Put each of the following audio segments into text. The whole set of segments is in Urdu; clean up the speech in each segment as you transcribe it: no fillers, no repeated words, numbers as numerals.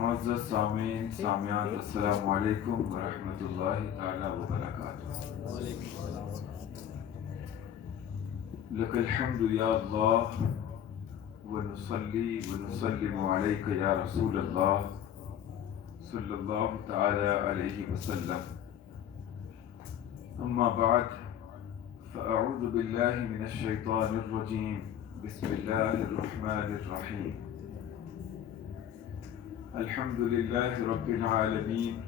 معزز سامعین سامعات السلام علیکم ورحمۃ اللہ تعالی وبرکاتہ۔ لک الحمد یا اللہ ونصلی ونسلم علیک یا رسول اللہ صلی اللہ تعالی علیہ وسلم۔ اما بعد فاعوذ باللہ من الشیطان الرجیم، بسم اللہ الرحمن الرحیم۔ الحمد للہ رب العالمین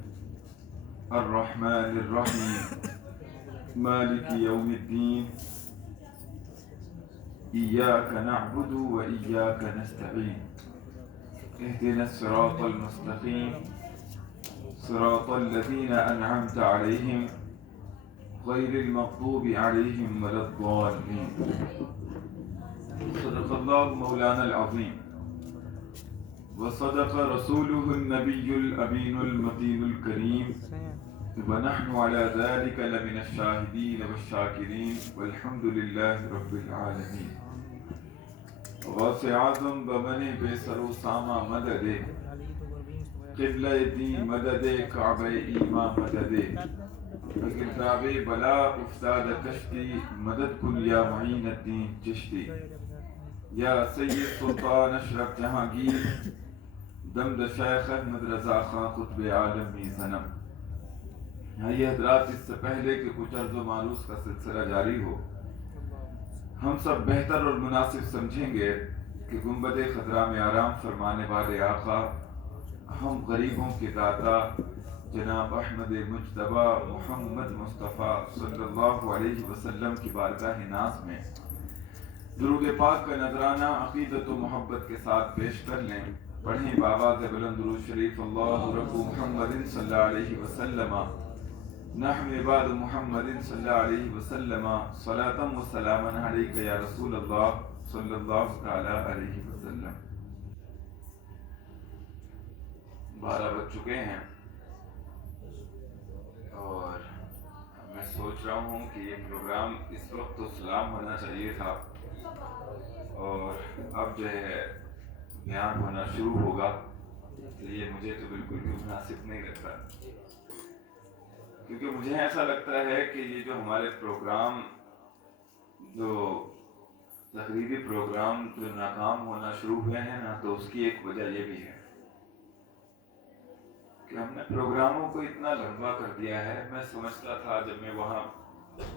الرحمن الرحیم مالک یوم الدین، ایاک نعبد و ایاک نستعین، اہدنا الصراط المستقیم صراط الذین انعمت علیہم غیر المغضوب علیہم ولا الضالین۔ صدق اللہ مولانا العظیم وصدق رسوله النبي الأمين المتين الكريم، ونحن على ذلك لمن الشاهدين والشاكرين، والحمد لله رب العالمين۔ غوث اعظم بمن بسر ساما مدد، قبلہ دین مدد، کعبہ ایمان مدد، گرداب بلا افتاد کشتی، مدد کن یا معین الدین چشتی، یا سید سلطان اشرف جہانگیر، دمد شیخ احمد رضا خان قطب عالمی صنم۔ یہ حضرات، اس سے پہلے کہ کچھ عرض و معروض کا سلسلہ جاری ہو، ہم سب بہتر اور مناسب سمجھیں گے کہ گنبد خضرا میں آرام فرمانے والے آقا، ہم غریبوں کے داتا جناب احمد مجتبی محمد مصطفیٰ صلی اللہ علیہ وسلم کی بارگاہ ناز میں درود پاک کا نذرانہ عقیدت و محبت کے ساتھ پیش کر لیں۔ پڑھیں بآواز بلند درود شریف، اللہ رب محمد صلی اللہ علیہ وسلم، نحن عباد محمد صلی اللہ علیہ وسلم، صلاۃ و سلاما علیک یا رسول اللہ صلی اللہ تعالی علیہ وسلم۔ 12 بج چکے ہیں اور میں سوچ رہا ہوں کہ یہ پروگرام اس وقت تو سلام ہونا چاہیے تھا، اور اب جو ہے بیان ہونا شروع ہوگا، تو یہ مجھے تو بالکل بھی مناسب نہیں لگتا، کیونکہ مجھے ایسا لگتا ہے کہ یہ جو ہمارے پروگرام، جو تقریبی پروگرام جو ناکام ہونا شروع ہوئے ہیں نا، تو اس کی ایک وجہ یہ بھی ہے کہ ہم نے پروگراموں کو اتنا لمبا کر دیا ہے۔ میں سمجھتا تھا، جب میں وہاں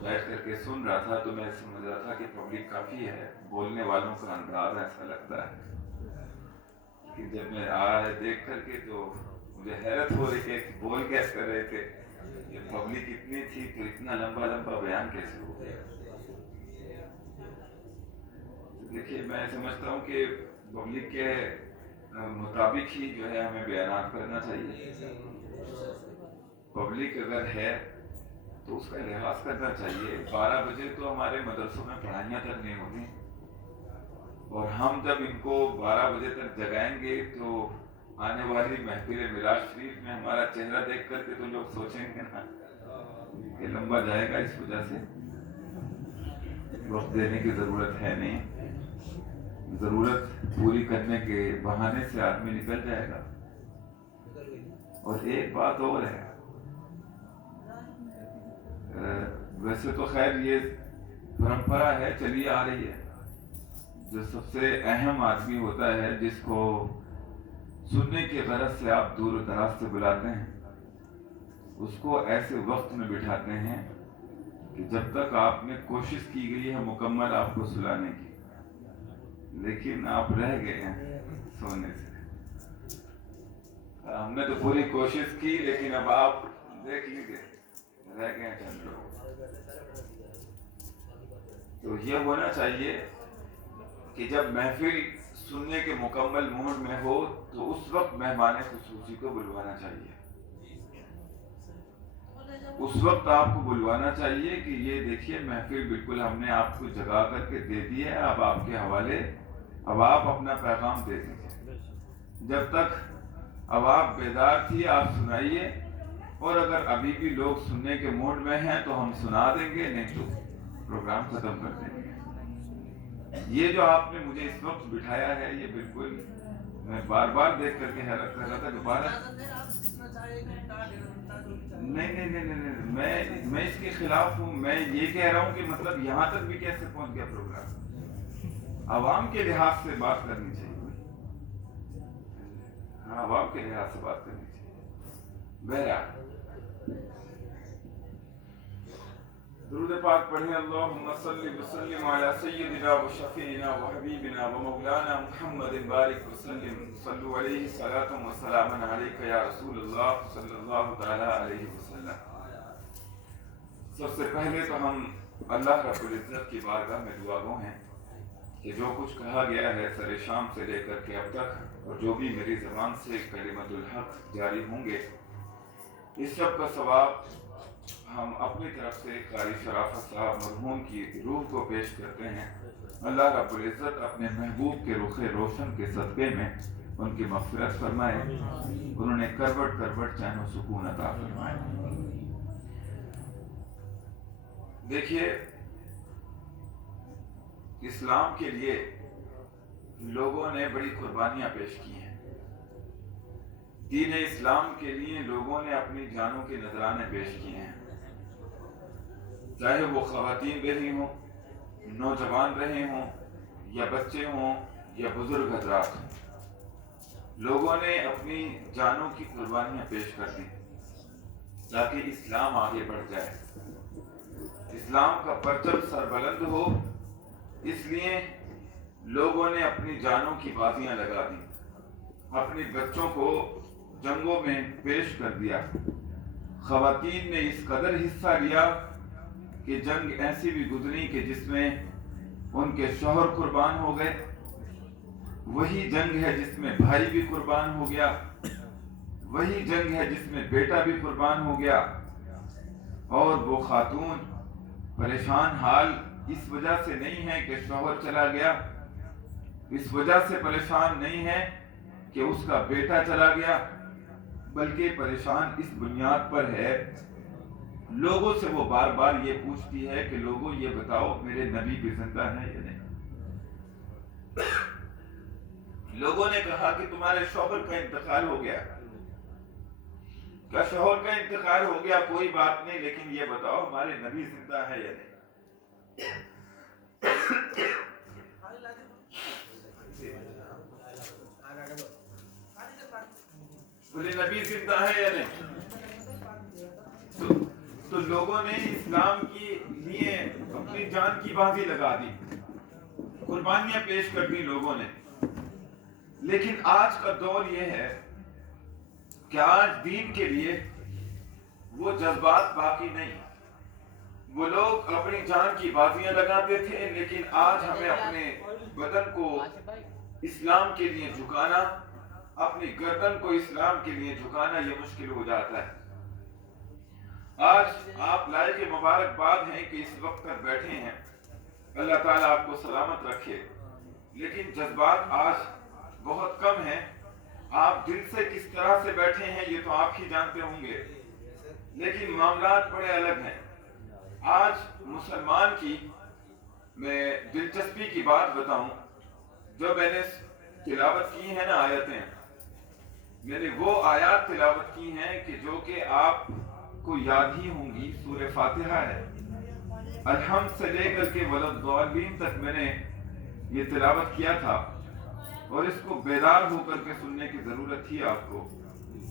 بیٹھ کر کے سن رہا تھا، تو میں سمجھ رہا تھا کہ پبلک کافی ہے، بولنے والوں کا انداز ایسا لگتا ہے کہ جب میں آیا دیکھ کر کے تو مجھے حیرت ہو رہی ہے کہ بول کیسے کر رہے تھے، یہ پبلک اتنی تھی تو اتنا لمبا لمبا بیان کیسے ہو گیا۔ دیکھیے، میں سمجھتا ہوں کہ پبلک کے مطابق ہی جو ہے ہمیں بیانات کرنا چاہیے۔ پبلک اگر ہے تو اس کا لحاظ کرنا چاہیے۔ 12 بجے تو ہمارے مدرسوں میں پڑھائیاں تک نہیں ہوتی، اور ہم جب ان کو 12 بجے تک جگائیں گے تو آنے والی محفل میراث شریف میں ہمارا چہرہ دیکھ کر کے تو لوگ سوچیں گے نا کہ لمبا جائے گا، اس وجہ سے وقت دینے کی ضرورت ہے نہیں، ضرورت پوری کرنے کے بہانے سے آدمی نکل جائے گا۔ اور ایک بات اور ہے، ویسے تو خیر یہ پرمپرا ہے، چلی آ رہی ہے، جو سب سے اہم آدمی ہوتا ہے، جس کو سننے کی غرض سے آپ دور و دراز سے بلاتے ہیں، اس کو ایسے وقت میں بٹھاتے ہیں کہ جب تک آپ نے کوشش کی گئی ہے مکمل آپ کو سلانے کی، لیکن آپ رہ گئے ہیں سونے سے۔ ہم نے تو پوری کوشش کی، لیکن اب آپ دیکھ لیجیے رہ گئے ہیں چند لوگ۔ تو یہ ہونا چاہیے کہ جب محفل سننے کے مکمل موڈ میں ہو تو اس وقت مہمان خصوصی کو بلوانا چاہیے، اس وقت آپ کو بلوانا چاہیے کہ یہ دیکھیے محفل بالکل ہم نے آپ کو جگا کر کے دے دی ہے، اب آپ کے حوالے، اب آپ اپنا پیغام دے دیجیے۔ جب تک اب آپ بیدار تھی آپ سنائیے، اور اگر ابھی بھی لوگ سننے کے موڈ میں ہیں تو ہم سنا دیں گے، نہیں تو پروگرام ختم کر دیں گے۔ یہ جو آپ نے مجھے اس وقت بٹھایا ہے، یہ بالکل میں بار بار دیکھ کر کے حیرت کر رہا تھا دوبارہ نہیں میں اس کے خلاف ہوں. میں یہ کہہ رہا ہوں کہ مطلب یہاں تک بھی کیسے پہنچ گیا پروگرام. عوام کے لحاظ سے بات کرنی چاہیے. ہاں عوام کے لحاظ سے بات کرنی چاہیے. بہرحال درود پاک پڑھیں. اللہم صلی وسلم علی سیدنا و شفیعنا و حبیبنا و مولانا محمد بارک وسلم. صلو علیہ صلاۃ و سلام علیک یا رسول اللہ صلی اللہ تعالی علیہ وسلم. سب سے پہلے تو ہم اللہ رب العزت کی بارگاہ میں دعا گو ہیں کہ جو کچھ کہا گیا ہے سر شام سے لے کر کے اب تک اور جو بھی میری زبان سے کلمۃ الحق جاری ہوں گے اس سب کا ثواب ہم اپنی طرف سے قاری شرافت صاحب مرحوم کی روح کو پیش کرتے ہیں. اللہ رب العزت اپنے محبوب کے رخ روشن کے صدقے میں ان کی مغفرت فرمائے. انہوں نے کروٹ کروٹ چین و سکون عطا فرمائے. دیکھیے اسلام کے لیے لوگوں نے بڑی قربانیاں پیش کی ہیں. دین اسلام کے لیے لوگوں نے اپنی جانوں کے نذرانے پیش کیے ہیں. چاہے وہ خواتین رہی ہوں، نوجوان رہے ہوں، یا بچے ہوں یا بزرگ حضرات ہوں، لوگوں نے اپنی جانوں کی قربانیاں پیش کر دی تاکہ اسلام آگے بڑھ جائے، اسلام کا پرچم سربلند ہو. اس لیے لوگوں نے اپنی جانوں کی بازیاں لگا دی، اپنے بچوں کو جنگوں میں پیش کر دیا. خواتین نے اس قدر حصہ لیا کہ جنگ ایسی بھی گزری کہ جس میں ان کے شوہر قربان ہو گئے. وہی جنگ ہے جس میں بھائی بھی قربان ہو گیا. وہی جنگ ہے جس میں بیٹا بھی قربان ہو گیا. اور وہ خاتون پریشان حال اس وجہ سے نہیں ہے کہ شوہر چلا گیا، اس وجہ سے پریشان نہیں ہے کہ اس کا بیٹا چلا گیا، بلکہ پریشان اس بنیاد پر ہے لوگوں سے وہ بار بار یہ پوچھتی ہے کہ لوگوں یہ بتاؤ میرے نبی بھی زندہ ہیں یا نہیں. لوگوں نے کہا کہ تمہارے شوہر کا انتقال ہو گیا. کیا شوہر کا انتقال ہو گیا کوئی بات نہیں، لیکن یہ بتاؤ ہمارے نبی زندہ ہے یا نہیں. بولے نبی زندہ ہے یا نہیں. تو لوگوں نے اسلام کے لیے اپنی جان کی بازی لگا دی، قربانیاں پیش کر دی لوگوں نے. لیکن آج کا دور یہ ہے کہ آج دین کے لیے وہ جذبات باقی نہیں. وہ لوگ اپنی جان کی بازیاں لگاتے تھے، لیکن آج ہمیں اپنے بدن کو اسلام کے لیے جھکانا، اپنی گردن کو اسلام کے لیے جھکانا یہ مشکل ہو جاتا ہے. آج آپ لائق مبارکباد ہیں کہ اس وقت تک بیٹھے ہیں. اللہ تعالیٰ آپ کو سلامت رکھے. لیکن جذبات آج بہت کم ہیں. آپ دل سے کس طرح سے بیٹھے ہیں یہ تو آپ ہی جانتے ہوں گے، لیکن معاملات بڑے الگ ہیں. آج مسلمان کی میں دلچسپی کی بات بتاؤں، جو میں نے تلاوت کی ہے نا آیتیں، میں نے وہ آیات تلاوت کی ہیں کہ جو کہ آپ کو یاد ہی ہوں گی. سورہ فاتحہ ہے، الحمد سے لے کر کے وللضالین تک میں نے یہ تلاوت کیا تھا، اور اس کو بیدار ہو کر کے سننے کی ضرورت تھی آپ کو.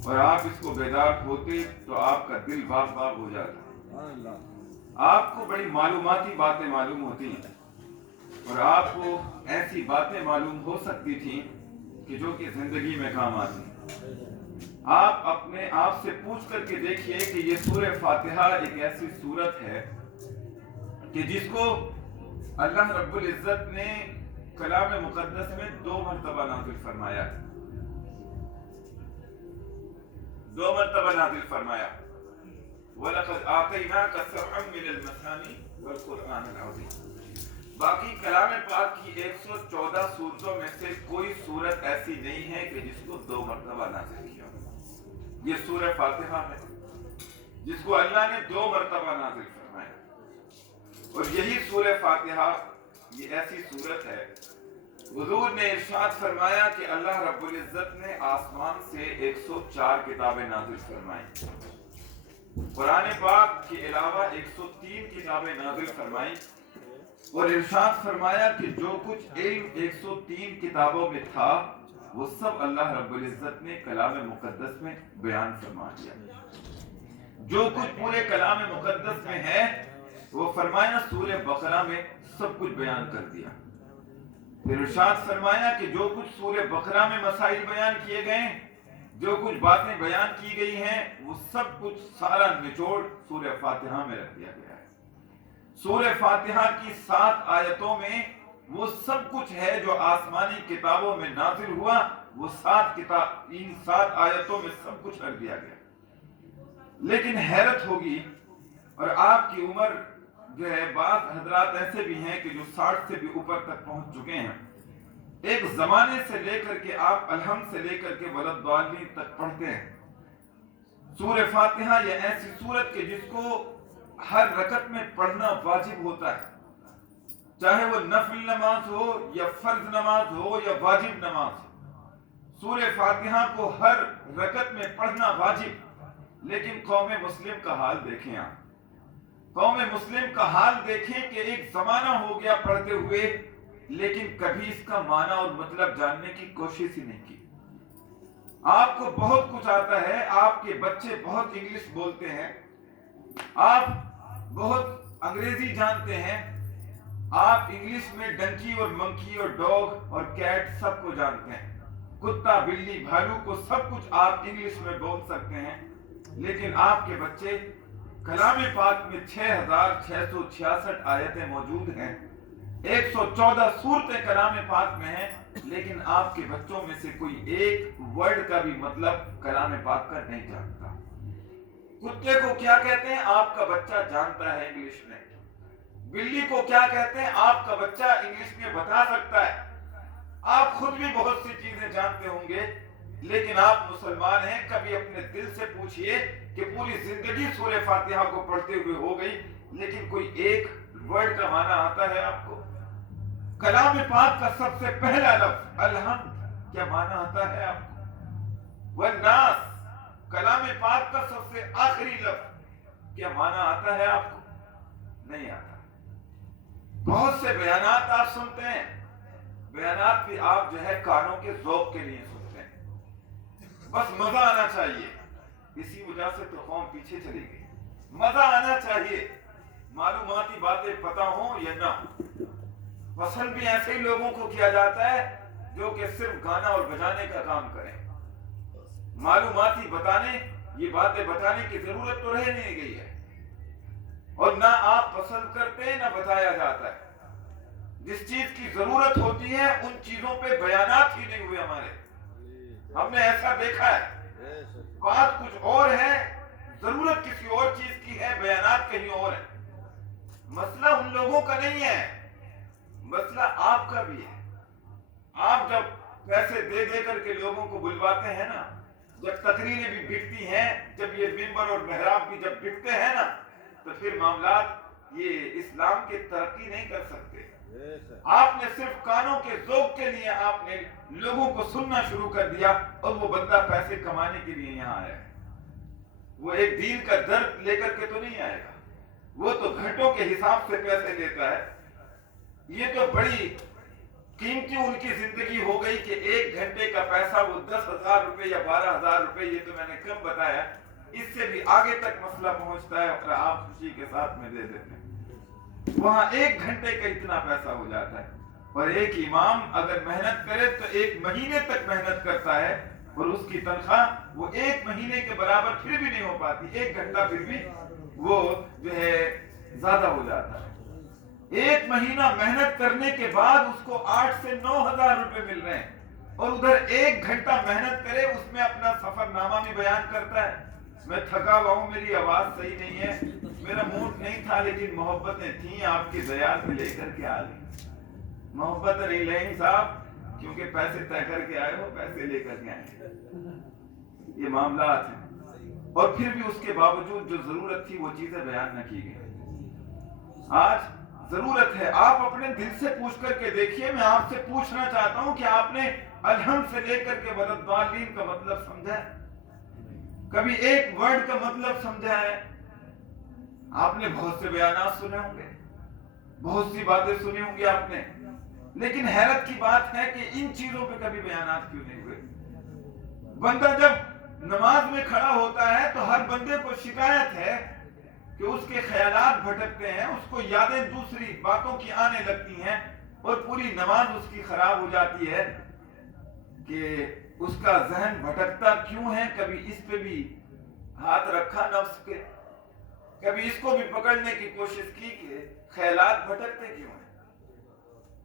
اور آپ اس کو بیدار ہوتے تو آپ کا دل باغ باغ ہو جاتا. آپ کو بڑی معلوماتی باتیں معلوم ہوتی ہیں، اور آپ کو ایسی باتیں معلوم ہو سکتی تھیں کہ جو کہ زندگی میں کام آتی. آپ اپنے آپ سے پوچھ کر کے دیکھیے کہ یہ سورہ فاتحہ ایک ایسی سورت ہے کہ جس کو اللہ رب العزت نے کلام مقدس میں 2 مرتبہ نازل فرمایا. 2 مرتبہ نازل فرمایا. وَلَقَدْ آتَيْنَاكَ سَبْعًا مِنَ الْمَثَانِي وَالْقُرْآنِ الْعَظِيمِ. باقی کلام پاک کی 114 سورتوں میں سے کوئی سورت ایسی نہیں ہے کہ جس کو 2 مرتبہ نازل کیا. یہ سورہ فاتحہ ہے جس کو اللہ نے 2 مرتبہ نازل فرمایا. اور یہی سورہ فاتحہ یہ ایسی سورت ہے حضور نے ارشاد فرمایا کہ اللہ رب العزت نے آسمان سے 104 کتابیں نازل فرمائیں، قرآن پاک کے علاوہ 103 کتابیں نازل فرمائیں، اور ارشاد فرمایا کہ جو کچھ علم 103 کتابوں میں تھا وہ سب اللہ رب العزت نے کلام مقدس میں بیان فرما دیا۔ جو کچھ پورے کلام مقدس میں ہے وہ فرمایا سورہ بقرہ میں سب کچھ بیان کر دیا۔ پھر ارشاد فرمایا کہ جو کچھ سورہ بقرہ میں مسائل بیان کیے گئے، جو کچھ باتیں بیان کی گئی ہیں، وہ سب کچھ سارا نچوڑ سورہ فاتحہ میں رکھ دیا گیا ہے۔ سورہ فاتحہ کی 7 آیتوں میں وہ سب کچھ ہے جو آسمانی کتابوں میں نازل ہوا، وہ 7 آیتوں میں سب کچھ رکھ دیا گیا۔ لیکن حیرت ہوگی، اور آپ کی عمر جو ہے، بعض حضرات ایسے بھی ہیں کہ جو 60 سے بھی اوپر تک پہنچ چکے ہیں، ایک زمانے سے لے کر کے آپ الحمد سے لے کر کے ولدالدین تک پڑھتے ہیں۔ سورہ فاتحہ یہ ایسی سورت کہ جس کو ہر رکعت میں پڑھنا واجب ہوتا ہے، چاہے وہ نفل نماز ہو یا فرض نماز ہو یا واجب نماز ہو، سورہ فاتحہ کو ہر رکعت میں پڑھنا واجب۔ لیکن قوم مسلم کا حال دیکھیں، آپ قوم مسلم کا حال دیکھیں کہ ایک زمانہ ہو گیا پڑھتے ہوئے، لیکن کبھی اس کا معنی اور مطلب جاننے کی کوشش ہی نہیں کی۔ آپ کو بہت کچھ آتا ہے، آپ کے بچے بہت انگلش بولتے ہیں، آپ بہت انگریزی جانتے ہیں، آپ انگلش میں ڈنکی اور منکی اور ڈاگ اور کیٹ سب کو جانتے ہیں، کتا بلی بھالو کو سب کچھ آپ انگلش میں بول سکتے ہیں، لیکن آپ کے بچے کلام پاک میں 6666 آیتیں موجود ہیں، 114 سورتیں کلام پاک میں ہیں، لیکن آپ کے بچوں میں سے کوئی ایک ورڈ کا بھی مطلب کلام پاک کا نہیں جانتا۔ کتے کو کیا کہتے ہیں آپ کا بچہ جانتا ہے انگلش میں، بلی کو کیا کہتے ہیں آپ کا بچہ انگلش میں بتا سکتا ہے۔ آپ خود بھی بہت سی چیزیں جانتے ہوں گے، لیکن آپ مسلمان ہیں، کبھی اپنے دل سے پوچھئے کہ پوری زندگی سورہ فاتحہ کو پڑھتے ہوئے ہو گئی، لیکن کوئی ایک ورڈ کا معنی آتا ہے آپ کو؟ کلام پاک کا سب سے پہلا لفظ الحمد کیا معنی آتا ہے آپ کو؟ والناس کلام پاک کا سب سے آخری لفظ کیا معنی آتا ہے آپ کو؟ نہیں آتا۔ بہت سے بیانات آپ سنتے ہیں، بیانات بھی آپ جو ہے کانوں کے ذوق کے لیے سنتے ہیں، بس مزہ آنا چاہیے، اسی وجہ سے تو قوم پیچھے چلی گئی۔ مزہ آنا چاہیے، معلوماتی باتیں پتہ ہوں یا نہ ہوں۔ پسند بھی ایسے ہی لوگوں کو کیا جاتا ہے جو کہ صرف گانا اور بجانے کا کام کریں۔ معلوماتی بتانے، یہ باتیں بتانے کی ضرورت تو رہ نہیں گئی ہے، اور نہ آپ پسند کرتے نہ بتایا جاتا ہے۔ جس چیز کی ضرورت ہوتی ہے ان چیزوں پہ بیانات ہی نہیں ہوئے ہمارے، ہم نے ایسا دیکھا ہے۔ بات کچھ اور ہے، ضرورت کسی اور چیز کی ہے، بیانات کہیں اور ہے۔ مسئلہ ان لوگوں کا نہیں ہے، مسئلہ آپ کا بھی ہے۔ آپ جب پیسے دے دے کر کے لوگوں کو بلواتے ہیں نا، جب تقریریں بھی بکتی ہیں، جب یہ منبر اور محراب بھی جب بکتے ہیں نا، تو پھر معاملات یہ اسلام کی ترقی نہیں کر سکتے۔ آپ نے صرف کانوں کے ذوق کے لیے آپ نے لوگوں کو سننا شروع کر دیا، اور وہ بندہ پیسے کمانے کے لیے یہاں آیا ہے۔ وہ ایک دین کا درد لے کر کے تو نہیں آئے گا، وہ تو گھنٹوں کے حساب سے پیسے لیتا ہے۔ یہ تو بڑی قیمتی ان کی زندگی ہو گئی کہ 1 گھنٹے کا پیسہ وہ 10,000 روپے یا 12,000 روپے، یہ تو میں نے کم بتایا، اس سے بھی آگے تک مسئلہ پہنچتا ہے، اور آپ خوشی کے ساتھ میں دے دیتے ہیں۔ وہاں 1 گھنٹے کا اتنا پیسہ ہو جاتا ہے، اور ایک امام اگر محنت کرے تو 1 مہینے تک محنت کرتا ہے، اور اس کی تنخواہ وہ 1 مہینے کے برابر پھر بھی نہیں ہو پاتی، 1 گھنٹہ پھر بھی وہ جو ہے زیادہ ہو جاتا ہے۔ 1 مہینہ محنت کرنے کے بعد اس کو 8 سے 9,000 روپے مل رہے ہیں، اور ادھر 1 گھنٹہ محنت کرے، اس میں اپنا سفر نامہ بھی بیان کرتا ہے۔ میں تھکا ہوا ہوں، میری آواز صحیح نہیں ہے، میرا موڈ نہیں تھا، لیکن محبتیں تھیں، آپ کی ضیاعت میں لے کر کے آ گئی۔ محبت نہیں لیں صاحب، کیونکہ پیسے طے کر کے آئے ہو، پیسے لے کر کے آئے، یہ معاملات ہیں۔ اور پھر بھی اس کے باوجود جو ضرورت تھی وہ چیزیں بیان نہ کی گئی۔ آج ضرورت ہے آپ اپنے دل سے پوچھ کر کے دیکھیے. میں آپ سے پوچھنا چاہتا ہوں کہ آپ نے الحمد سے لے کر کے وللضالین کا مطلب سمجھا ہے؟ کبھی ایک ورڈ کا مطلب سمجھا ہے؟ آپ نے بہت سے بیانات سنے ہوں گے, بہت سی باتیں سنی ہوں گی آپ نے, لیکن حیرت کی بات ہے کہ ان چیزوں پہ کبھی بیانات کیوں نہیں ہوئے؟ بندہ جب نماز میں کھڑا ہوتا ہے تو ہر بندے کو شکایت ہے کہ اس کے خیالات بھٹکتے ہیں, اس کو یادیں دوسری باتوں کی آنے لگتی ہیں اور پوری نماز اس کی خراب ہو جاتی ہے کہ اس کا ذہن بھٹکتا کیوں ہے. کبھی اس پہ بھی ہاتھ رکھا نفس کے, کبھی اس کو بھی پکڑنے کی کوشش کی کہ خیالات بھٹکتے کیوں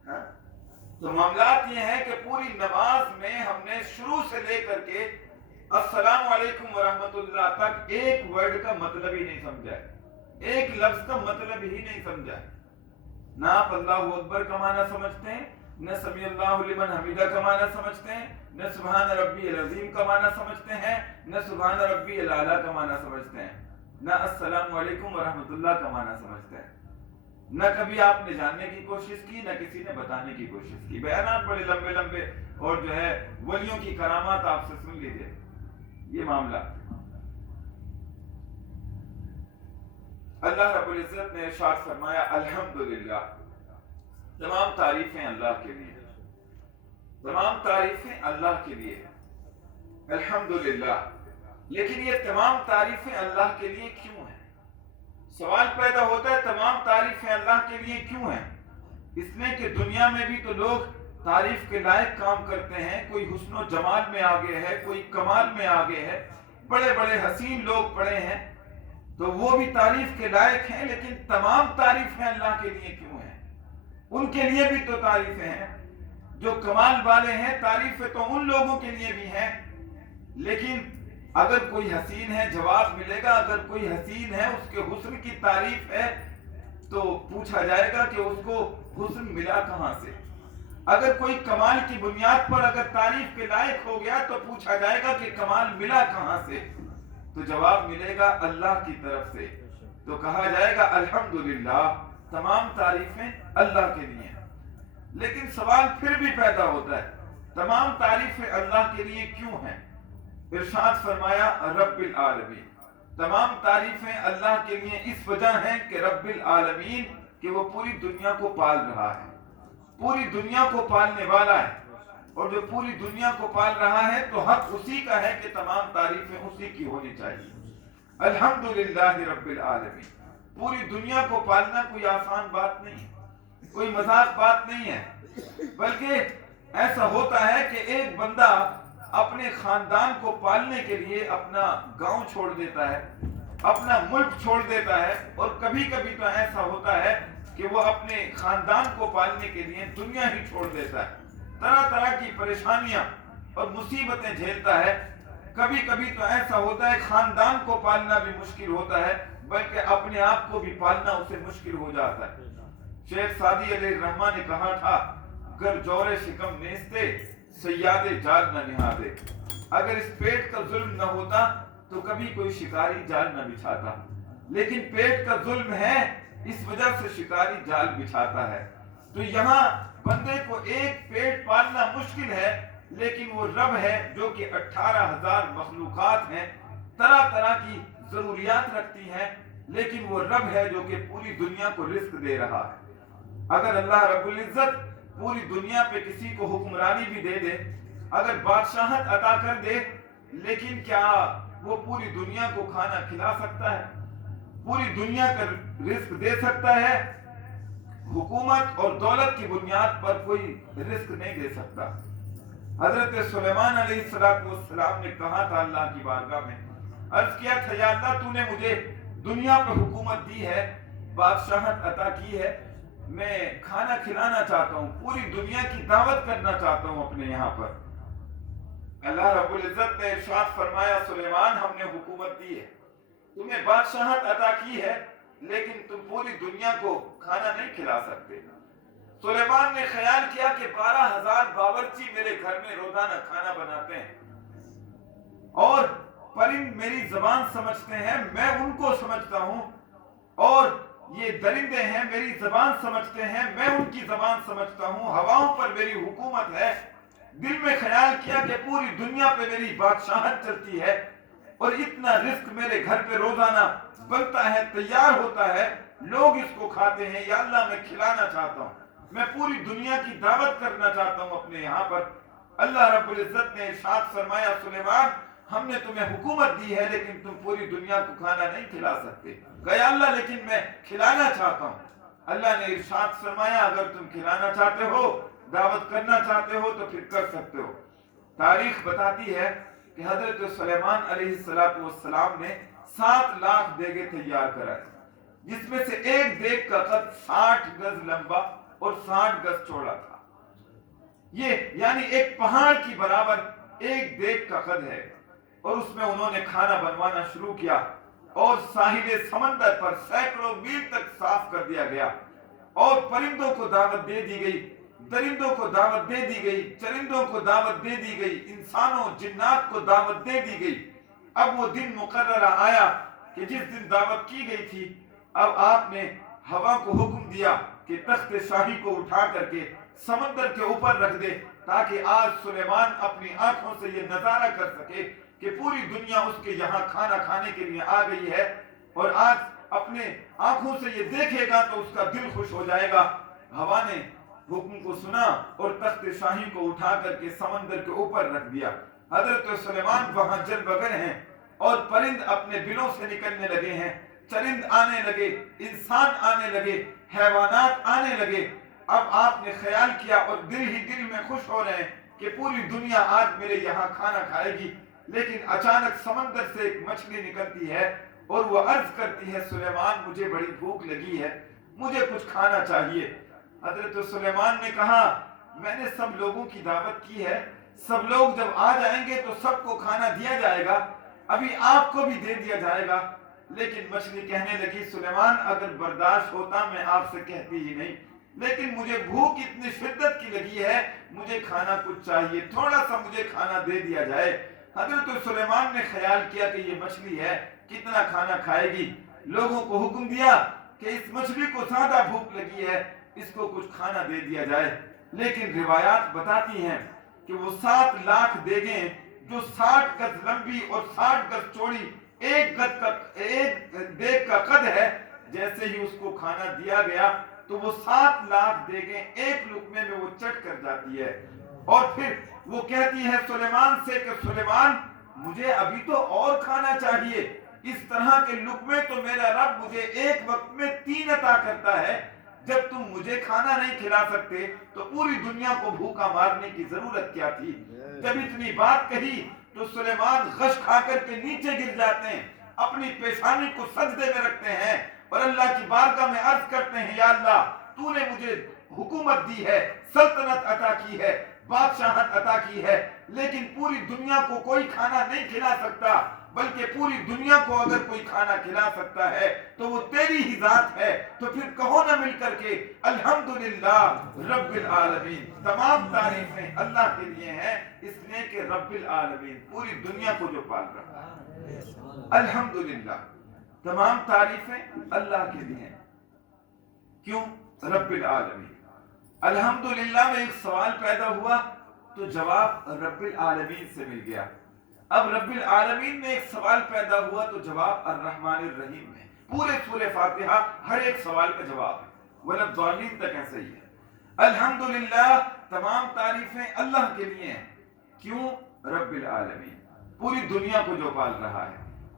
ہیں. تو معاملات یہ ہیں کہ پوری نماز میں ہم نے شروع سے لے کر کے السلام علیکم ورحمۃ اللہ تک ایک ورڈ کا مطلب ہی نہیں سمجھا ہے, ایک لفظ کا مطلب ہی نہیں سمجھا ہے. نہ آپ اللہ اکبر کا معنی سمجھتے ہیں, نہ سمیع اللہ لمن حمیدہ کا معنی سمجھتے ہیں, نہ سبحان ربی العظیم کا معنی سمجھتے ہیں, نہ سبحان ربی الاعلیٰ کا معنی سمجھتے ہیں, نہ السلام علیکم ورحمۃ اللہ کا معنی سمجھتے ہیں. نہ کبھی آپ نے جاننے کی کوشش کی, نہ کسی نے بتانے کی کوشش کی. بیانات بڑے لمبے لمبے اور جو ہے ولیوں کی کرامات آپ سے سن لیجیے. یہ معاملہ اللہ رب العزت نے ارشاد فرمایا الحمدللہ, تمام تعریفیں اللہ کے لیے, تمام تعریفیں اللہ کے لیے, الحمدللہ. لیکن یہ تمام تعریفیں اللہ کے لیے کیوں ہیں؟ سوال پیدا ہوتا ہے تمام تعریفیں اللہ کے لیے کیوں ہیں؟ اس لیے کہ دنیا میں بھی تو لوگ تعریف کے لائق کام کرتے ہیں. کوئی حسن و جمال میں آگے ہے, کوئی کمال میں آگے ہے, بڑے بڑے حسین لوگ پڑے ہیں تو وہ بھی تعریف کے لائق ہیں. لیکن تمام تعریفیں اللہ کے لیے کیوں ہیں؟ ان کے لیے بھی تو تعریفیں ہیں. جو کمال والے ہیں تعریفیں تو ان لوگوں کے لیے بھی ہیں. لیکن اگر کوئی حسین ہے جواب ملے گا, اگر کوئی حسین ہے اس کے حسن کی تعریف ہے تو پوچھا جائے گا کہ اس کو حسن ملا کہاں سے. اگر کوئی کمال کی بنیاد پر اگر تعریف کے لائق ہو گیا تو پوچھا جائے گا کہ کمال ملا کہاں سے, تو جواب ملے گا اللہ کی طرف سے. تو کہا جائے گا الحمدللہ, تمام تعریفیں اللہ کے لیے ہیں. لیکن سوال پھر بھی پیدا ہوتا ہے تمام تعریفیں اللہ کے لیے کیوں ہیں؟ ارشاد فرمایا رب العالمین, تمام تعریفیں اللہ کے لیے اس وجہ ہیں کہ رب العالمین کہ وہ پوری دنیا کو پال رہا ہے, پوری دنیا کو پالنے والا ہے. اور جو پوری دنیا کو پال رہا ہے تو حق اسی کا ہے کہ تمام تعریفیں اسی کی ہونی چاہیے. الحمدللہ رب العالمین. پوری دنیا کو پالنا کوئی آسان بات نہیں ہے, کوئی مذاق بات نہیں ہے, بلکہ ایسا ہوتا ہے کہ ایک بندہ اپنے خاندان کو پالنے کے لیے اپنا گاؤں چھوڑ دیتا ہے, اپنا ملک چھوڑ دیتا ہے, اور کبھی کبھی تو ایسا ہوتا ہے کہ وہ اپنے خاندان کو پالنے کے لیے دنیا ہی چھوڑ دیتا ہے. طرح طرح کی پریشانیاں اور مصیبتیں جھیلتا ہے. کبھی کبھی تو ایسا ہوتا ہے خاندان کو پالنا بھی مشکل ہوتا ہے, بلکہ اپنے آپ کو بھی پالنا اسے مشکل ہو جاتا ہے. شیخ سعدی علیہ الرحمہ نے کہا تھا گر جور شکم نیستے سیاد جال نہ نہادے. اگر اس پیٹ کا ظلم نہ ہوتا تو کبھی کوئی شکاری جال نہ بچھاتا, لیکن پیٹ کا ظلم ہے اس وجہ سے شکاری جال بچھاتا ہے. تو یہاں بندے کو ایک پیٹ پالنا مشکل ہے, لیکن وہ رب ہے جو کہ 18,000 مخلوقات ہیں, طرح طرح کی ضروریات رکھتی ہیں, لیکن وہ رب ہے جو کہ پوری دنیا کو رزق دے رہا ہے. اگر اللہ رب العزت پوری دنیا پہ کسی کو حکمرانی بھی دے دے, اگر بادشاہت عطا کر دے, لیکن کیا وہ پوری دنیا کو کھانا کھلا سکتا ہے؟ پوری دنیا کا رزق دے سکتا ہے؟ حکومت اور دولت کی بنیاد پر کوئی رزق نہیں دے سکتا. حضرت سلیمان علیہ السلام نے کہا تھا اللہ کی بارگاہ میں, عرض کیا تھا یا اللہ تو نے مجھے دنیا پر حکومت دی ہے, بادشاہت عطا کی ہے, میں کھانا کھلانا چاہتا ہوں, پوری دنیا کی دعوت کرنا چاہتا ہوں اپنے یہاں پر. اللہ رب العزت نے ارشاد فرمایا سلیمان ہم نے حکومت دی ہے, تمہیں بادشاہت عطا کی ہے, لیکن تم پوری دنیا کو کھانا نہیں کھلا سکتے. سلیمان نے خیال کیا کہ 12,000 باورچی میرے گھر میں روزانہ کھانا بناتے ہیں, اور پرند میری زبان سمجھتے ہیں, میں ان کو سمجھتا ہوں, اور یہ درندے ہیں میری زبان سمجھتے ہیں، میں ان کی زبان سمجھتا ہوں، ہواؤں پر میری حکومت ہے۔ دل میں خیال کیا کہ پوری دنیا پہ میری بادشاہت چلتی ہے اور اتنا رزق میرے گھر پہ روزانہ بنتا ہے، تیار ہوتا ہے، لوگ اس کو کھاتے ہیں، یا اللہ میں کھلانا چاہتا ہوں، میں پوری دنیا کی دعوت کرنا چاہتا ہوں اپنے یہاں پر۔ اللہ رب العزت نے ارشاد فرمایا سلیمان ہم نے تمہیں حکومت دی ہے لیکن تم پوری دنیا کو کھانا نہیں کھلا سکتے۔ کہا اللہ لیکن میں کھلانا چاہتا ہوں۔ اللہ نے ارشاد فرمایا اگر تم کھلانا چاہتے ہو، دعوت کرنا چاہتے ہو تو پھر کر سکتے ہو۔ تاریخ بتاتی ہے کہ حضرت سلیمان علیہ السلام نے 7 لاکھ دیگیں تیار کرائے، جس میں سے ایک دیگ کا قد 60 گز لمبا اور 60 گز چوڑا تھا۔ یہ یعنی ایک پہاڑ کی برابر ایک دیگ کا قد ہے، اور اس میں انہوں نے کھانا بنوانا شروع کیا، اور ساحل سمندر پر سینکڑوں میل تک صاف کر دیا گیا، اور پرندوں کو دعوت دے دی گئی، درندوں کو دعوت دے دی گئی، چرندوں کو دعوت دے دی گئی، انسانوں جنات کو دعوت دے دی گئی۔ اب وہ دن مقررہ آیا کہ جس دن دعوت کی گئی تھی، اب آپ نے ہوا کو حکم دیا کہ تخت شاہی کو اٹھا کر کے سمندر کے اوپر رکھ دے، تاکہ آج سلیمان اپنی آنکھوں سے یہ نظارہ کر سکے کہ پوری دنیا اس کے یہاں کھانا کھانے کے لیے آ گئی ہے، اور آج اپنے آنکھوں سے یہ دیکھے گا تو اس کا دل خوش ہو جائے گا۔ ہوا نے حکم کو سنا اور تخت شاہی کو اٹھا کر کے سمندر کے اوپر رکھ دیا۔ حضرت سلیمان وہاں جل بگر ہیں، اور پرند اپنے بلوں سے نکلنے لگے ہیں، چرند آنے لگے، انسان آنے لگے، حیوانات آنے لگے۔ اب آپ نے خیال کیا اور دل ہی دل میں خوش ہو رہے ہیں کہ پوری دنیا آج میرے یہاں کھانا کھائے گی، لیکن اچانک سمندر سے ایک مچھلی نکلتی ہے اور وہ عرض کرتی ہے سلیمان مجھے بڑی بھوک لگی ہے، مجھے کچھ کھانا چاہیے۔ حضرت سلیمان نے کہا میں نے سب لوگوں کی دعوت کی ہے، سب لوگ جب آ جائیں گے تو سب کو کھانا دیا جائے گا، ابھی آپ کو بھی دے دیا جائے گا۔ لیکن مچھلی کہنے لگی سلیمان اگر برداشت ہوتا میں آپ سے کہتی ہی نہیں، لیکن مجھے بھوک اتنی شدت کی لگی ہے، مجھے کھانا کچھ چاہیے، تھوڑا سا مجھے کھانا دے دیا جائے۔ حضرت سلیمان نے خیال کیا کہ یہ مچھلی ہے، کتنا کھانا کھائے گی، لوگوں کو حکم دیا کہ اس مچھلی کو زیادہ بھوک لگی ہے، اس کو کچھ کھانا دے دیا جائے۔ لیکن روایات بتاتی ہیں کہ وہ 7 لاکھ دیگیں جو 60 گز لمبی اور 60 گز چوڑی ایک دیگ کا قد ہے، جیسے ہی اس کو کھانا دیا گیا تو وہ 7 لاکھ دیگیں ایک لقمے میں وہ چٹ کر جاتی ہے، اور پھر وہ کہتی ہے سلیمان سے کہ سلیمان مجھے ابھی تو اور کھانا چاہیے، اس طرح کے لقمے تو میرا رب مجھے ایک وقت میں 3 عطا کرتا ہے، جب تم مجھے کھانا نہیں کھلا سکتے تو پوری دنیا کو بھوکا مارنے کی ضرورت کیا تھی۔ جب اتنی بات کہی تو سلیمان غش کھا کر کے نیچے گر جاتے ہیں، اپنی پیشانی کو سجدے میں رکھتے ہیں اور اللہ کی بارگاہ میں عرض کرتے ہیں یا اللہ تو نے مجھے حکومت دی ہے، سلطنت عطا کی ہے، بادشاہت عطا کی ہے، لیکن پوری دنیا کو کوئی کھانا نہیں کھلا سکتا، بلکہ پوری دنیا کو اگر کوئی کھانا کھلا سکتا ہے تو وہ تیری ہی ذات ہے۔ تو پھر کہو نہ مل کر کے الحمدللہ رب العالمین، تمام تعریفیں اللہ کے لیے ہیں، اس لیے کہ رب العالمین پوری دنیا کو جو پال رہا ہے۔ الحمدللہ تمام تعریفیں اللہ کے لیے ہیں، کیوں؟ رب العالمین۔ الحمدللہ میں ایک سوال پیدا ہوا تو جواب رب العالمین سے مل گیا۔ اب رب العالمین میں ایک سوال پیدا ہوا تو جواب الرحمن الرحیم میں۔ پورے سورہ فاتحہ ہر ایک سوال کا جواب ہے، وَلَا الضَّالِّينَ تک ایسا ہی ہے۔ الحمدللہ تمام تعریفیں اللہ کے لیے ہیں، کیوں؟ رب العالمین، پوری دنیا کو جو پال رہا ہے۔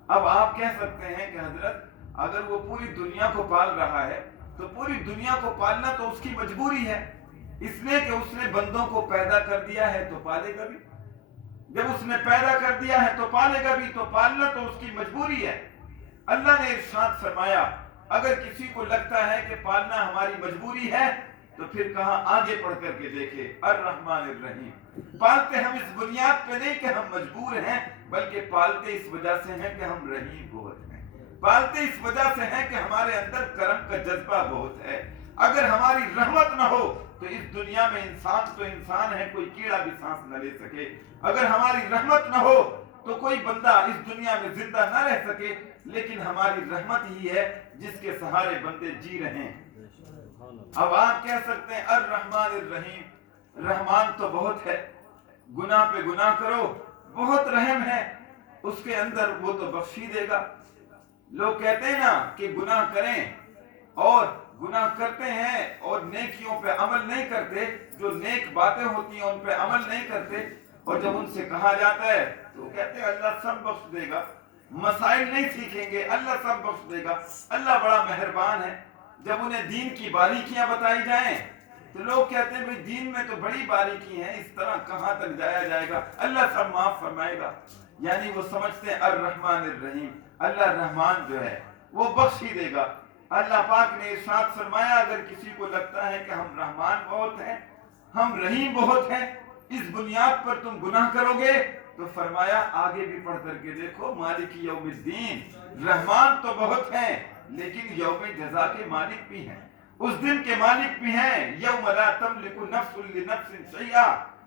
اب آپ کہہ سکتے ہیں کہ حضرت اگر وہ پوری دنیا کو پال رہا ہے تو پوری دنیا کو پالنا تو اس کی مجبوری ہے، اس لیے کہ اس نے بندوں کو پیدا کر دیا ہے تو پالے گا بھی، جب اس نے پیدا کر دیا ہے تو پالے گا بھی، تو پالنا تو اس کی مجبوری ہے۔ اللہ نے ارشاد فرمایا اگر کسی کو لگتا ہے کہ پالنا ہماری مجبوری ہے تو پھر کہاں آگے پڑھ کر کے دیکھے الرحمن الرحیم۔ پالتے ہم اس بنیاد پہ نہیں کہ ہم مجبور ہیں، بلکہ پالتے اس وجہ سے ہیں کہ ہم رحیم بہت ہیں، پالتے اس وجہ سے ہیں کہ ہمارے اندر کرم کا جذبہ بہت ہے۔ اگر ہماری رحمت نہ ہو تو اس دنیا میں انسان تو انسان ہے، کوئی کیڑا بھی سانس نہ لے سکے۔ اگر ہماری رحمت نہ ہو تو کوئی بندہ اس دنیا میں زندہ نہ رہ سکے، لیکن ہماری رحمت ہی ہے جس کے سہارے بندے جی رہے ہیں۔ اب آپ کہہ سکتے ہیں الرحمن الرحیم، رحمان تو بہت ہے، گناہ پہ گناہ کرو بہت رحم ہے اس کے اندر، وہ تو بخشی دے گا۔ لوگ کہتے ہیں نا کہ گناہ کریں اور گناہ کرتے ہیں اور نیکیوں پہ عمل نہیں کرتے، جو نیک باتیں ہوتی ہیں ان پہ عمل نہیں کرتے، اور جب ان سے کہا جاتا ہے تو کہتے ہیں اللہ سب بخش دے گا، مسائل نہیں سیکھیں گے اللہ سب بخش دے گا، اللہ بڑا مہربان ہے۔ جب انہیں دین کی باریکیاں بتائی جائیں تو لوگ کہتے ہیں بھئی دین میں تو بڑی باریکی ہے، اس طرح کہاں تک جایا جائے گا، اللہ سب معاف فرمائے گا۔ یعنی وہ سمجھتے ہیں الرحمن الرحیم، اللہ رحمان جو ہے وہ بخش ہی دے گا۔ اللہ پاک نے ارشاد فرمایا اگر کسی کو لگتا ہے کہ ہم رحمان بہت ہیں، ہم رحیم بہت ہیں، اس بنیاد پر تم گناہ کرو گے، تو فرمایا آگے بھی پڑھ کر کے دیکھو مالک یوم الدین، رحمان تو بہت ہیں لیکن یوم جزا کے مالک بھی ہیں، اس دن کے مالک بھی ہیں، یوم لا تملک نفس لنفس شیئا،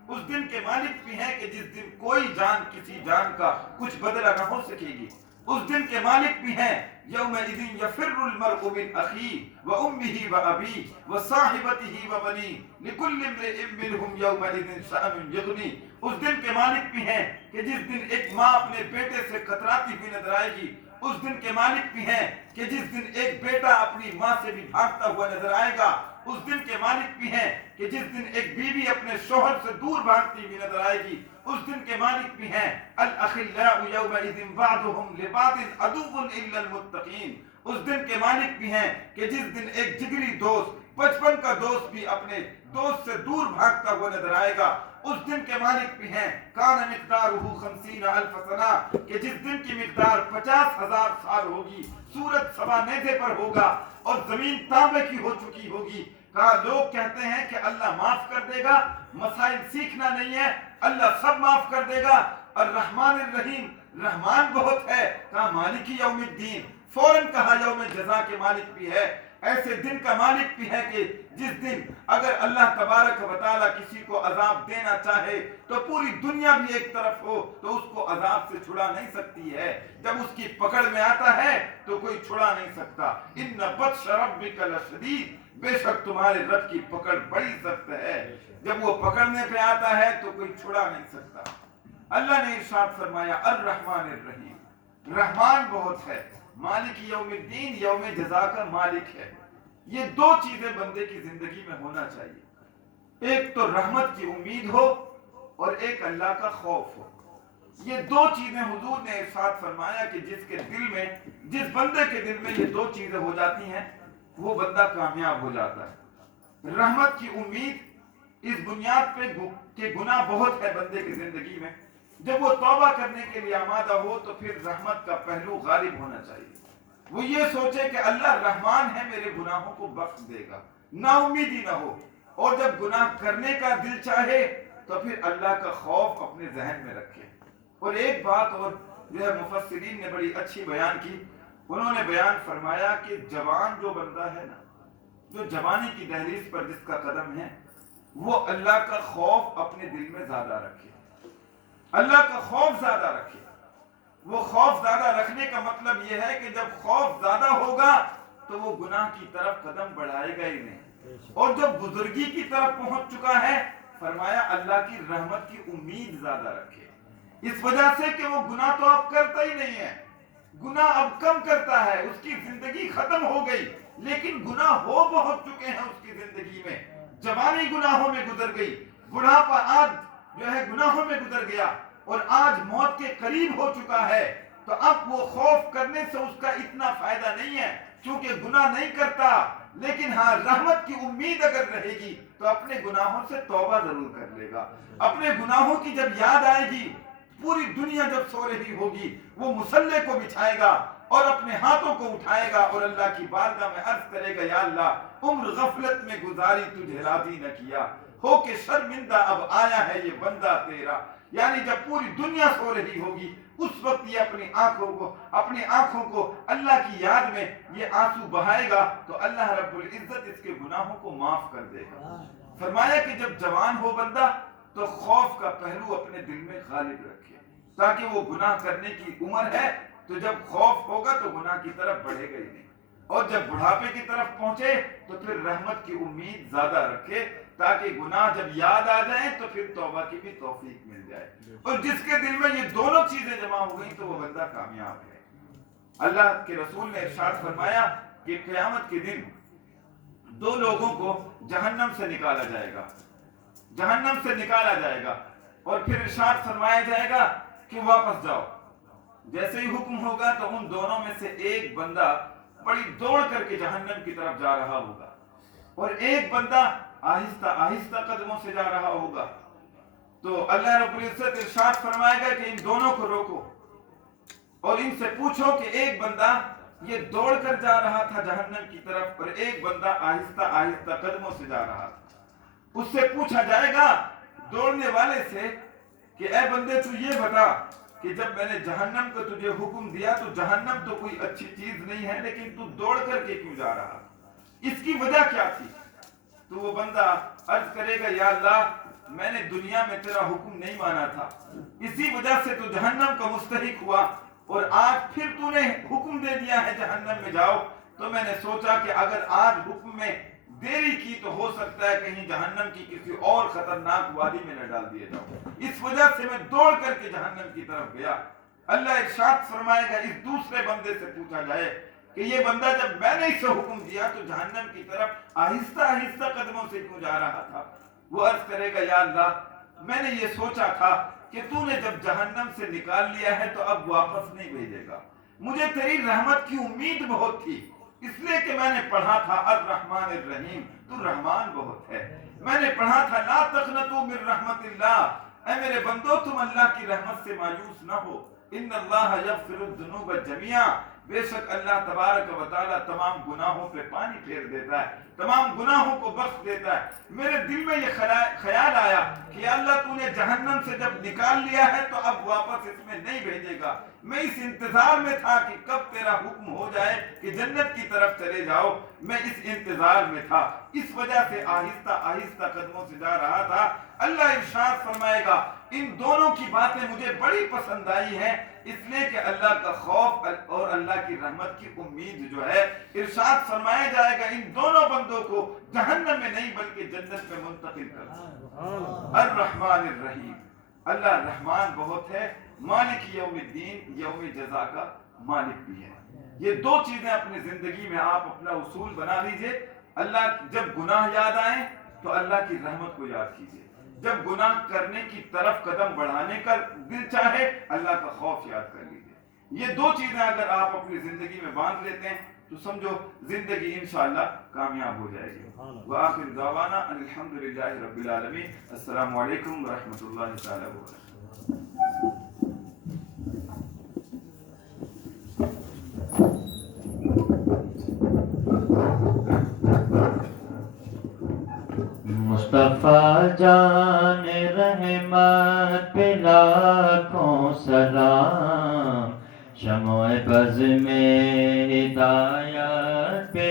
اس دن کے مالک بھی ہیں کہ جس دن کوئی جان کسی جان کا کچھ بدلہ نہ ہو سکے گی، اس دن کے مالک بھی ہیں یومئذ یفر المرء من اخیہ وامہ وابیہ وصاحبتہ وبنیہ لکل امرئ منہم یومئذ شأن یغنیہ، اس دن کے مالک بھی ہیں کہ جس دن ایک ماں اپنے بیٹے سے کتراتی ہوئی نظر آئے گی، اس دن کے مالک بھی ہیں کہ جس دن ایک بیٹا اپنی ماں سے بھی بھاگتا ہوا نظر آئے گا، اس دن کے مالک بھی ہیں کہ جس دن ایک بیوی اپنے شوہر سے دور بھاگتی ہوئی نظر آئے گی، اس دن کے مالک بھی ہیں الاخلاء یومئذ بعضهم لبعض عدو الا المتقین، اس دن کے مالک بھی ہیں کہ جس دن ایک جگری دوست، بچپن کا دوست بھی اپنے دوست سے دور بھاگتا ہوا نظر آئے گا، اس دن کے مالک بھی ہیں کان مقدارہ 50,000 سنہ، کہ جس دن کی مقدار 50,000 سال ہوگی، سورج سوا نیزے پر ہوگا اور زمین تانبے کی ہو چکی ہوگی۔ کہا لوگ کہتے ہیں کہ اللہ معاف کر دے گا، مسائل سیکھنا نہیں ہے، اللہ سب معاف کر دے گا۔ الرحمن الرحیم، رحمان بہت ہے، کہا مالک یوم الدین، فوراً کہا یوم جزا کے مالک بھی ہے، ایسے دن کا مالک بھی ہے کہ جس دن اگر اللہ تبارک و تعالیٰ کسی کو عذاب دینا چاہے تو پوری دنیا بھی ایک طرف ہو تو اس کو عذاب سے چھڑا نہیں سکتی ہے، جب اس کی پکڑ میں آتا ہے تو کوئی چھڑا نہیں سکتا۔ ان بطش ربک لشدید، بے شک تمہارے رب کی پکڑ بڑی سخت ہے، جب وہ پکڑنے پہ آتا ہے تو کوئی چھڑا نہیں سکتا۔ اللہ نے ارشاد فرمایا الرحمن الرحیم، رحمان بہت ہے، مالک یوم الدین، یوم جزا کا مالک ہے۔ یہ دو چیزیں بندے کی زندگی میں ہونا چاہیے، ایک تو رحمت کی امید ہو اور ایک اللہ کا خوف ہو۔ یہ دو چیزیں حضور نے ارشاد فرمایا کہ جس کے دل میں، جس بندے کے دل میں یہ دو چیزیں ہو جاتی ہیں وہ بندہ کامیاب ہو جاتا ہے۔ رحمت کی امید اس بنیاد پہ کہ گناہ بہت ہے بندے کی زندگی میں، جب وہ توبہ کرنے کے لیے آمادہ ہو تو پھر رحمت کا پہلو غالب ہونا چاہیے، وہ یہ سوچے کہ اللہ رحمان ہے، میرے گناہوں کو بخش دے گا، نا امیدی نہ ہو، اور جب گناہ کرنے کا دل چاہے تو پھر اللہ کا خوف اپنے ذہن میں رکھے۔ اور ایک بات اور جو ہے مفسرین نے بڑی اچھی بیان کی، انہوں نے بیان فرمایا کہ جوان جو بندہ ہے نا، جو جوانی کی دہلیز پر جس کا قدم ہے، وہ اللہ کا خوف اپنے دل میں زیادہ رکھے، اللہ کا خوف زیادہ رکھے۔ وہ خوف زیادہ رکھنے کا مطلب یہ ہے کہ جب خوف زیادہ ہوگا تو وہ گناہ کی طرف قدم بڑھائے گا ہی نہیں، اور جب بزرگی کی طرف پہنچ چکا ہے فرمایا اللہ کی رحمت کی امید زیادہ رکھے، اس وجہ سے کہ وہ گناہ تو اب کرتا ہی نہیں ہے، گناہ اب کم کرتا ہے، اس کی زندگی ختم ہو گئی، لیکن گناہ ہو بہت چکے ہیں اس کی زندگی میں، جوانی گناہوں میں گزر گئی، بڑھاپا آج جو ہے گناہوں میں گزر گیا، اور آج موت کے قریب ہو چکا ہے، تو اب وہ خوف کرنے سے اس کا اتنا فائدہ نہیں ہے کیونکہ گناہ نہیں کرتا، لیکن ہاں رحمت کی امید اگر رہے گی تو اپنے گناہوں سے توبہ ضرور کر لے گا، اپنے گناہوں کی جب یاد آئے گی، پوری دنیا جب سو رہی ہوگی وہ مصلے کو بچھائے گا اور اپنے ہاتھوں کو اٹھائے گا اور اللہ کی بارگاہ میں عرض کرے گا یا اللہ عمر غفلت میں گزاری تجھے راضی نہ کیا، ہو کہ شرمندہ اب آیا ہے یہ بندہ تیرا۔ یعنی جب پوری دنیا سو رہی ہوگی اس وقت یہ اپنی آنکھوں کو اللہ کی یاد میں یہ آنسو بہائے گا تو اللہ رب العزت اس کے گناہوں کو معاف کر دے گا۔ فرمایا کہ جب جوان ہو بندہ تو خوف کا پہلو اپنے دل میں غالب رکھے، تاکہ وہ گناہ کرنے کی عمر ہے تو جب خوف ہوگا تو گناہ کی طرف بڑھے گا ہی نہیں، اور جب بڑھاپے کی طرف پہنچے تو پھر رحمت کی امید زیادہ رکھے تاکہ گناہ جب یاد آ جائیں تو پھر توبہ کی بھی توفیق مل جائے. اور جس کے دل میں یہ دونوں چیزیں جمع ہو گئی تو وہ بندہ کامیاب ہے. اللہ کے رسول نے ارشاد فرمایا کہ قیامت کے دن دو لوگوں کو جہنم سے نکالا جائے گا، جہنم سے نکالا جائے گا، اور پھر ارشاد فرمایا جائے گا کہ واپس جاؤ. جیسے ہی حکم ہوگا تو ان دونوں میں سے ایک بندہ بڑی دوڑ کر کے جہنم کی طرف جا رہا ہوگا، اور ایک بندہ آہستہ آہستہ قدموں سے جا رہا ہوگا. تو اللہ رب العزت ارشاد فرمائے گا کہ ان دونوں کو روکو اور ان سے پوچھو کہ ایک بندہ یہ دوڑ کر جا رہا تھا جہنم کی طرف اور ایک بندہ آہستہ آہستہ قدموں سے جا رہا تھا. اس سے پوچھا جائے گا دوڑنے والے سے کہ اے بندے تو یہ بتا کہ جب میں نے جہنم کو تجھے حکم دیا تو جہنم تو کوئی اچھی چیز نہیں ہے، لیکن تو دوڑ کر کے کیوں جا رہا، اس کی وجہ کیا تھی؟ تو وہ بندہ عرض کرے گا یا اللہ میں نے دنیا میں تیرا حکم نہیں مانا تھا، اسی وجہ سے تو جہنم کا مستحق ہوا، اور آج پھر تو نے حکم دے دیا ہے جہنم میں جاؤ، تو میں نے سوچا کہ اگر آج حکم میں دیری کی تو ہو سکتا ہے کہیں جہنم کی کسی اور خطرناک وادی میں نہ ڈال دیا جاؤ، اس وجہ سے میں دوڑ کر کے جہنم کی طرف گیا. اللہ ارشاد فرمائے گا اس دوسرے بندے سے پوچھا جائے کہ یہ بندہ جب میں نے اسے حکم دیا تو جہنم کی طرف آہستہ آہستہ قدموں سے کیوں جا رہا تھا؟ وہ عرض کرے گا یا اللہ میں نے یہ سوچا تھا کہ تو نے جب جہنم سے نکال لیا ہے تو اب واپس نہیں بھیجے گا، مجھے تیری رحمت کی امید بہت تھی، اس لیے کہ میں نے پڑھا تھا الرحمن الرحیم، تو رحمان بہت ہے. میں نے پڑھا تھا لا تقنطوا من رحمت اللہ، اے میرے بندو تم اللہ کی رحمت سے مایوس نہ ہو، ان اللہ یغفر الذنوب جميعا، بے شک اللہ تبارک و تعالی تمام گناہوں پہ پانی پھیر دیتا ہے، تمام گناہوں کو بخش دیتا ہے. میرے دل میں یہ خیال آیا کہ اللہ تو نے جہنم سے جب نکال لیا ہے تو اب واپس اس میں نہیں بھیجے گا، میں اس انتظار میں تھا کہ کب تیرا حکم ہو جائے کہ جنت کی طرف چلے جاؤ، میں اس انتظار میں تھا، اس وجہ سے آہستہ آہستہ قدموں سے جا رہا تھا. اللہ ارشاد فرمائے گا ان دونوں کی باتیں مجھے بڑی پسند آئی ہیں، اس لیے کہ اللہ کا خوف اور اللہ کی رحمت کی امید جو ہے، ارشاد فرمایا جائے گا ان دونوں بندوں کو جہنم میں نہیں بلکہ جنت میں منتقل کر. الرحمن الرحیم، اللہ رحمان بہت ہے، مالک یوم الدین، یوم جزا کا مالک بھی ہے. یہ دو چیزیں اپنی زندگی میں آپ اپنا اصول بنا لیجئے. اللہ جب گناہ یاد آئیں تو اللہ کی رحمت کو یاد کیجئے، جب گناہ کرنے کی طرف قدم بڑھانے کا دل چاہے اللہ کا خوف یاد کر لیجئے. یہ دو چیزیں اگر آپ اپنی زندگی میں باندھ لیتے ہیں تو سمجھو زندگی انشاءاللہ کامیاب ہو جائے گی. وآخر دعوانا ان الحمدللہ رب العالمین. السلام علیکم ورحمۃ اللہ تعالی وبرکاتہ. مصطفیٰ جان رحمت پہ لاکھوں سلام، شمع بز میں ہدایت پہ